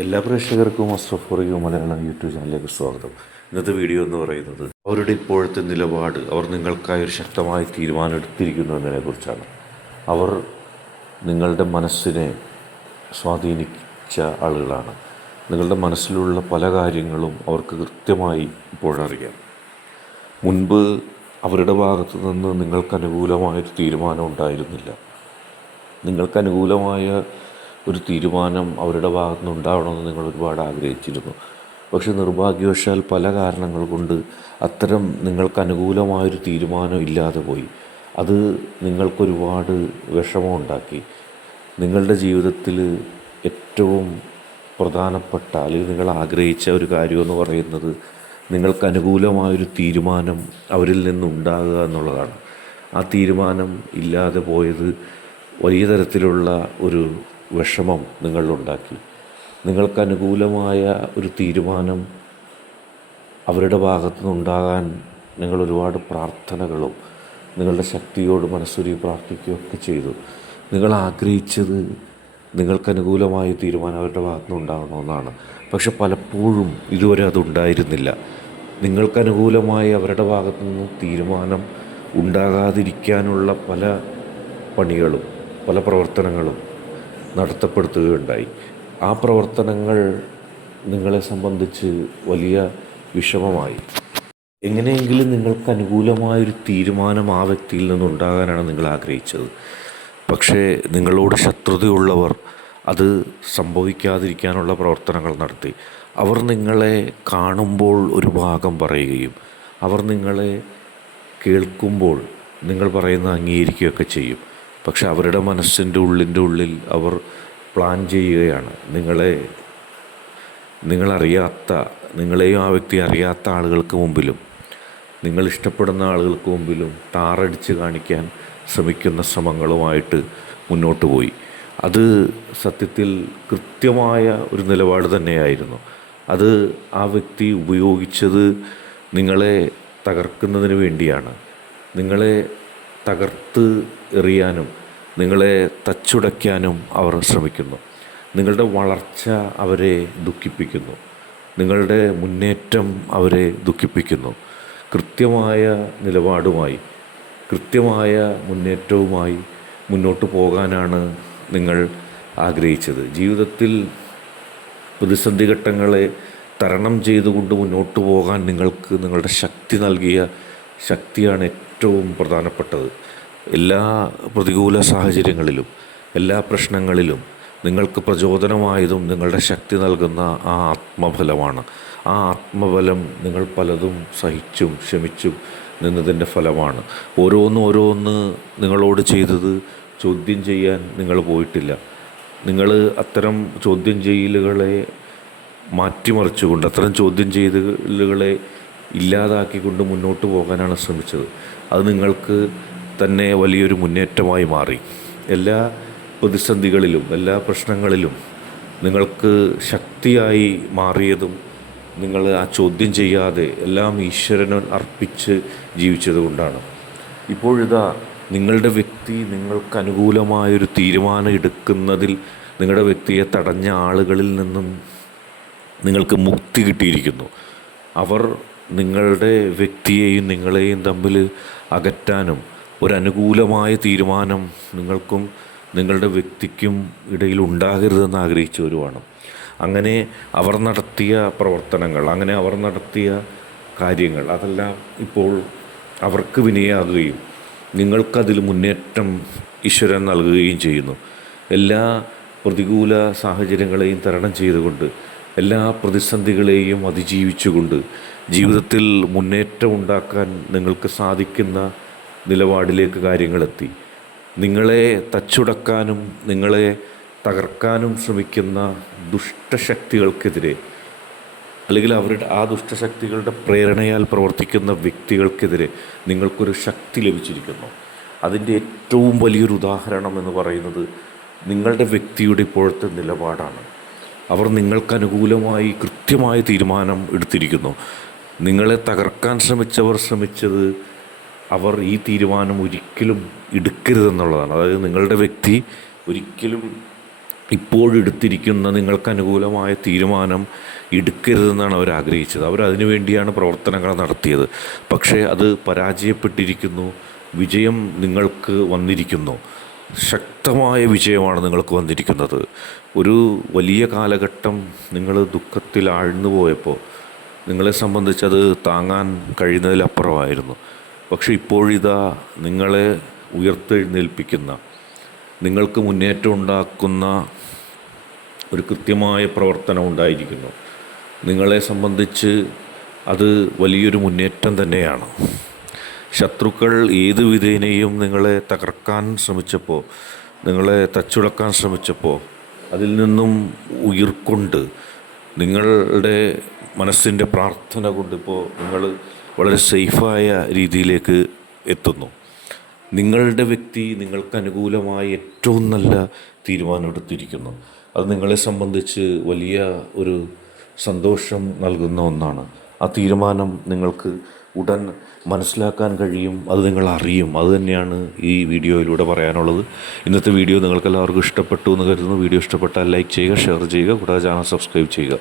എല്ലാ പ്രേക്ഷകർക്കും Ashraf for you Malayalam YouTube ചാനലിലേക്ക് സ്വാഗതം. ഇന്നത്തെ വീഡിയോ എന്ന് പറയുന്നത് അവരുടെ ഇപ്പോഴത്തെ നിലപാട്, അവർ നിങ്ങൾക്കായി ഒരു ശക്തമായ തീരുമാനം എടുത്തിരിക്കുന്നു എന്നതിനെക്കുറിച്ചാണ്. അവർ നിങ്ങളുടെ മനസ്സിനെ സ്വാധീനിച്ച ആളുകളാണ്. നിങ്ങളുടെ മനസ്സിലുള്ള പല കാര്യങ്ങളും അവർക്ക് കൃത്യമായി ഇപ്പോഴറിയാം. മുൻപ് അവരുടെ ഭാഗത്തു നിന്ന് നിങ്ങൾക്ക് അനുകൂലമായൊരു തീരുമാനം ഉണ്ടായിരുന്നില്ല. നിങ്ങൾക്ക് അനുകൂലമായ ഒരു തീരുമാനം അവരുടെ ഭാഗത്തു നിന്ന് ഉണ്ടാവണമെന്ന് നിങ്ങൾ ഒരുപാട് ആഗ്രഹിച്ചിരുന്നു. പക്ഷെ നിർഭാഗ്യവശാൽ പല കാരണങ്ങൾ കൊണ്ട് അത്തരം നിങ്ങൾക്ക് അനുകൂലമായൊരു തീരുമാനം ഇല്ലാതെ പോയി. അത് നിങ്ങൾക്കൊരുപാട് വിഷമമുണ്ടാക്കി. നിങ്ങളുടെ ജീവിതത്തിൽ ഏറ്റവും പ്രധാനപ്പെട്ട അല്ലെങ്കിൽ നിങ്ങൾ ആഗ്രഹിച്ച ഒരു കാര്യമെന്ന് പറയുന്നത് നിങ്ങൾക്ക് അനുകൂലമായൊരു തീരുമാനം അവരിൽ നിന്നുണ്ടാകുക എന്നുള്ളതാണ്. ആ തീരുമാനം ഇല്ലാതെ പോയത് വലിയ തരത്തിലുള്ള ഒരു വിഷമം നിങ്ങളിലുണ്ടാക്കി. നിങ്ങൾക്ക് അനുകൂലമായ ഒരു തീരുമാനം അവരുടെ ഭാഗത്തു നിന്നുണ്ടാകാൻ നിങ്ങൾ ഒരുപാട് പ്രാർത്ഥനകളും നിങ്ങളുടെ ശക്തിയോട് മനസ്സൊരുക്കി പ്രാർത്ഥിക്കുകയൊക്കെ ചെയ്തു. നിങ്ങൾ ആഗ്രഹിച്ചത് നിങ്ങൾക്കനുകൂലമായ തീരുമാനം അവരുടെ ഭാഗത്തു നിന്നുണ്ടാകണമെന്നാണ്. പക്ഷെ പലപ്പോഴും ഇതുവരെ അതുണ്ടായിരുന്നില്ല. നിങ്ങൾക്കനുകൂലമായി അവരുടെ ഭാഗത്തു നിന്ന് തീരുമാനം ഉണ്ടാകാതിരിക്കാനുള്ള പല പണികളും പല പ്രവർത്തനങ്ങളും നടത്തപ്പെടുത്തുകയുണ്ടായി. ആ പ്രവർത്തനങ്ങൾ നിങ്ങളെ സംബന്ധിച്ച് വലിയ വിഷമമായി. എങ്ങനെയെങ്കിലും നിങ്ങൾക്ക് അനുകൂലമായൊരു തീരുമാനം ആ വ്യക്തിയിൽ നിന്നുണ്ടാകാനാണ് നിങ്ങൾ ആഗ്രഹിച്ചത്. പക്ഷേ നിങ്ങളോട് ശത്രുതയുള്ളവർ അത് സംഭവിക്കാതിരിക്കാനുള്ള പ്രവർത്തനങ്ങൾ നടത്തി. അവർ നിങ്ങളെ കാണുമ്പോൾ ഒരു ഭാഗം പറയുകയും അവർ നിങ്ങളെ കേൾക്കുമ്പോൾ നിങ്ങൾ പറയുന്ന അംഗീകരിക്കുകയൊക്കെ ചെയ്യും. പക്ഷെ അവരുടെ മനസ്സിൻ്റെ ഉള്ളിൽ അവർ പ്ലാൻ ചെയ്യുകയാണ്. നിങ്ങളറിയാത്ത, നിങ്ങളെയും ആ വ്യക്തി അറിയാത്ത ആളുകൾക്ക് മുമ്പിലും നിങ്ങളിഷ്ടപ്പെടുന്ന ആളുകൾക്ക് മുമ്പിലും ടാറടിച്ച് കാണിക്കാൻ ശ്രമിക്കുന്ന ശ്രമങ്ങളുമായിട്ട് മുന്നോട്ട് പോയി. അത് സത്യത്തിൽ കൃത്യമായ ഒരു നിലപാട് തന്നെയായിരുന്നു. അത് ആ വ്യക്തി ഉപയോഗിച്ചത് നിങ്ങളെ തകർക്കുന്നതിന് വേണ്ടിയാണ്. നിങ്ങളെ തകർത്ത് എറിയാനും നിങ്ങളെ തച്ചുടയ്ക്കാനും അവർ ശ്രമിക്കുന്നു. നിങ്ങളുടെ വളർച്ച അവരെ ദുഃഖിപ്പിക്കുന്നു. നിങ്ങളുടെ മുന്നേറ്റം അവരെ ദുഃഖിപ്പിക്കുന്നു. കൃത്യമായ നിലപാടുമായി കൃത്യമായ മുന്നേറ്റവുമായി മുന്നോട്ട് പോകാനാണ് നിങ്ങൾ ആഗ്രഹിച്ചത്. ജീവിതത്തിൽ പ്രതിസന്ധി ഘട്ടങ്ങളെ തരണം ചെയ്തുകൊണ്ട് മുന്നോട്ട് പോകാൻ നിങ്ങൾക്ക് നിങ്ങളുടെ ശക്തി നൽകിയ ശക്തിയാണ് ഏറ്റവും പ്രധാനപ്പെട്ടത്. എല്ലാ പ്രതികൂല സാഹചര്യങ്ങളിലും എല്ലാ പ്രശ്നങ്ങളിലും നിങ്ങൾക്ക് പ്രചോദനമായതും നിങ്ങളുടെ ശക്തി നൽകുന്ന ആ ആത്മബലമാണ്. ആ ആത്മബലം നിങ്ങൾ പലതും സഹിച്ചും ക്ഷമിച്ചും നിന്നതിൻ്റെ ഫലമാണ്. ഓരോന്ന് നിങ്ങളോട് ചെയ്തത് ചോദ്യം ചെയ്യാൻ നിങ്ങൾ പോയിട്ടില്ല. നിങ്ങൾ അത്തരം ചോദ്യം ചെയ്യലുകളെ മാറ്റിമറിച്ചുകൊണ്ട്, അത്തരം ചോദ്യം ചെയ്യലുകളെ ഇല്ലാതാക്കിക്കൊണ്ട് മുന്നോട്ട് പോകാനാണ് ശ്രമിച്ചത്. അത് നിങ്ങൾക്ക് തന്നെ വലിയൊരു മുന്നേറ്റമായി മാറി. എല്ലാ പ്രതിസന്ധികളിലും എല്ലാ പ്രശ്നങ്ങളിലും നിങ്ങൾക്ക് ശക്തിയായി മാറിയതും നിങ്ങൾ ആ ചോദ്യം ചെയ്യാതെ എല്ലാം ഈശ്വരന് അർപ്പിച്ച് ജീവിച്ചതുകൊണ്ടാണ്. ഇപ്പോഴിതാ നിങ്ങളുടെ വ്യക്തി നിങ്ങൾക്ക് അനുകൂലമായൊരു തീരുമാനം എടുക്കുന്നതിൽ നിങ്ങളുടെ വ്യക്തിയെ തടഞ്ഞ ആളുകളിൽ നിന്നും നിങ്ങൾക്ക് മുക്തി കിട്ടിയിരിക്കുന്നു. അവർ നിങ്ങളുടെ വ്യക്തിയെയും നിങ്ങളെയും തമ്മിൽ അകറ്റാനും ഒരനുകൂലമായ തീരുമാനം നിങ്ങൾക്കും നിങ്ങളുടെ വ്യക്തിക്കും ഇടയിൽ ഉണ്ടാകരുതെന്ന് ആഗ്രഹിച്ചവരുമാണ്. അങ്ങനെ അവർ നടത്തിയ പ്രവർത്തനങ്ങൾ, അങ്ങനെ അവർ നടത്തിയ കാര്യങ്ങൾ അതെല്ലാം ഇപ്പോൾ അവർക്ക് വിനയാകുകയും നിങ്ങൾക്കതിൽ മുന്നേറ്റം ഈശ്വരൻ നൽകുകയും ചെയ്യുന്നു. എല്ലാ പ്രതികൂല സാഹചര്യങ്ങളെയും തരണം ചെയ്തുകൊണ്ട് എല്ലാ പ്രതിസന്ധികളെയും അതിജീവിച്ചുകൊണ്ട് ജീവിതത്തിൽ മുന്നേറ്റമുണ്ടാക്കാൻ നിങ്ങൾക്ക് സാധിക്കുന്ന നിലപാടിലേക്ക് കാര്യങ്ങളെത്തി. നിങ്ങളെ തച്ചുടക്കാനും നിങ്ങളെ തകർക്കാനും ശ്രമിക്കുന്ന ദുഷ്ടശക്തികൾക്കെതിരെ, അല്ലെങ്കിൽ അവരുടെ ആ ദുഷ്ടശക്തികളുടെ പ്രേരണയാൽ പ്രവർത്തിക്കുന്ന വ്യക്തികൾക്കെതിരെ നിങ്ങൾക്കൊരു ശക്തി ലഭിച്ചിരിക്കുന്നു. അതിൻ്റെ ഏറ്റവും വലിയൊരു ഉദാഹരണം എന്ന് പറയുന്നത് നിങ്ങളുടെ വ്യക്തിയുടെ ഇപ്പോഴത്തെ നിലപാടാണ്. അവർ നിങ്ങൾക്കനുകൂലമായി കൃത്യമായ തീരുമാനം എടുത്തിരിക്കുന്നു. നിങ്ങളെ തകർക്കാൻ ശ്രമിച്ചത് അവർ ഈ തീരുമാനം ഒരിക്കലും എടുക്കരുതെന്നുള്ളതാണ്. അതായത് നിങ്ങളുടെ വ്യക്തി ഒരിക്കലും ഇപ്പോഴെടുത്തിരിക്കുന്ന നിങ്ങൾക്ക് അനുകൂലമായ തീരുമാനം എടുക്കരുതെന്നാണ് അവർ ആഗ്രഹിച്ചത്. അവരതിനു വേണ്ടിയാണ് പ്രവർത്തനങ്ങൾ നടത്തിയത്. പക്ഷേ അത് പരാജയപ്പെട്ടിരിക്കുന്നു. വിജയം നിങ്ങൾക്ക് വന്നിരിക്കുന്നു. ശക്തമായ വിജയമാണ് നിങ്ങൾക്ക് വന്നിരിക്കുന്നത്. ഒരു വലിയ കാലഘട്ടം നിങ്ങൾ ദുഃഖത്തിൽ ആഴ്ന്നു പോയപ്പോൾ നിങ്ങളെ സംബന്ധിച്ചത് താങ്ങാൻ കഴിയുന്നതിലപ്പുറമായിരുന്നു. പക്ഷെ ഇപ്പോഴിതാ നിങ്ങളെ ഉയർത്തെഴുന്നേൽപ്പിക്കുന്ന, നിങ്ങൾക്ക് മുന്നേറ്റം ഉണ്ടാക്കുന്ന ഒരു കൃത്യമായ പ്രവർത്തനം ഉണ്ടായിരിക്കുന്നു. നിങ്ങളെ സംബന്ധിച്ച് അത് വലിയൊരു മുന്നേറ്റം തന്നെയാണ്. ശത്രുക്കൾ ഏത് വിധേനയും നിങ്ങളെ തകർക്കാൻ ശ്രമിച്ചപ്പോൾ, നിങ്ങളെ തച്ചുടക്കാൻ ശ്രമിച്ചപ്പോൾ അതിൽ നിന്നും ഉയിർക്കൊണ്ട് നിങ്ങളുടെ മനസ്സിൻ്റെ പ്രാർത്ഥന കൊണ്ടിപ്പോൾ നിങ്ങൾ വളരെ സേഫായ രീതിയിലേക്ക് എത്തുന്നു. നിങ്ങളുടെ വ്യക്തി നിങ്ങൾക്ക് അനുകൂലമായി ഏറ്റവും നല്ല തീരുമാനമെടുത്തിരിക്കുന്നു. അത് നിങ്ങളെ സംബന്ധിച്ച് വലിയ ഒരു സന്തോഷം നൽകുന്ന ഒന്നാണ്. ആ തീരുമാനം നിങ്ങൾക്ക് ഉടൻ മനസ്സിലാക്കാൻ കഴിയും, അത് നിങ്ങൾ അറിയും. അതുതന്നെയാണ് ഈ വീഡിയോയിലൂടെ പറയാനുള്ളത്. ഇന്നത്തെ വീഡിയോ നിങ്ങൾക്കെല്ലാവർക്കും ഇഷ്ടപ്പെട്ടു എന്ന് കരുതുന്നു. വീഡിയോ ഇഷ്ടപ്പെട്ടാൽ ലൈക്ക് ചെയ്യുക, ഷെയർ ചെയ്യുക, കൂടാതെ ചാനൽ സബ്സ്ക്രൈബ് ചെയ്യുക.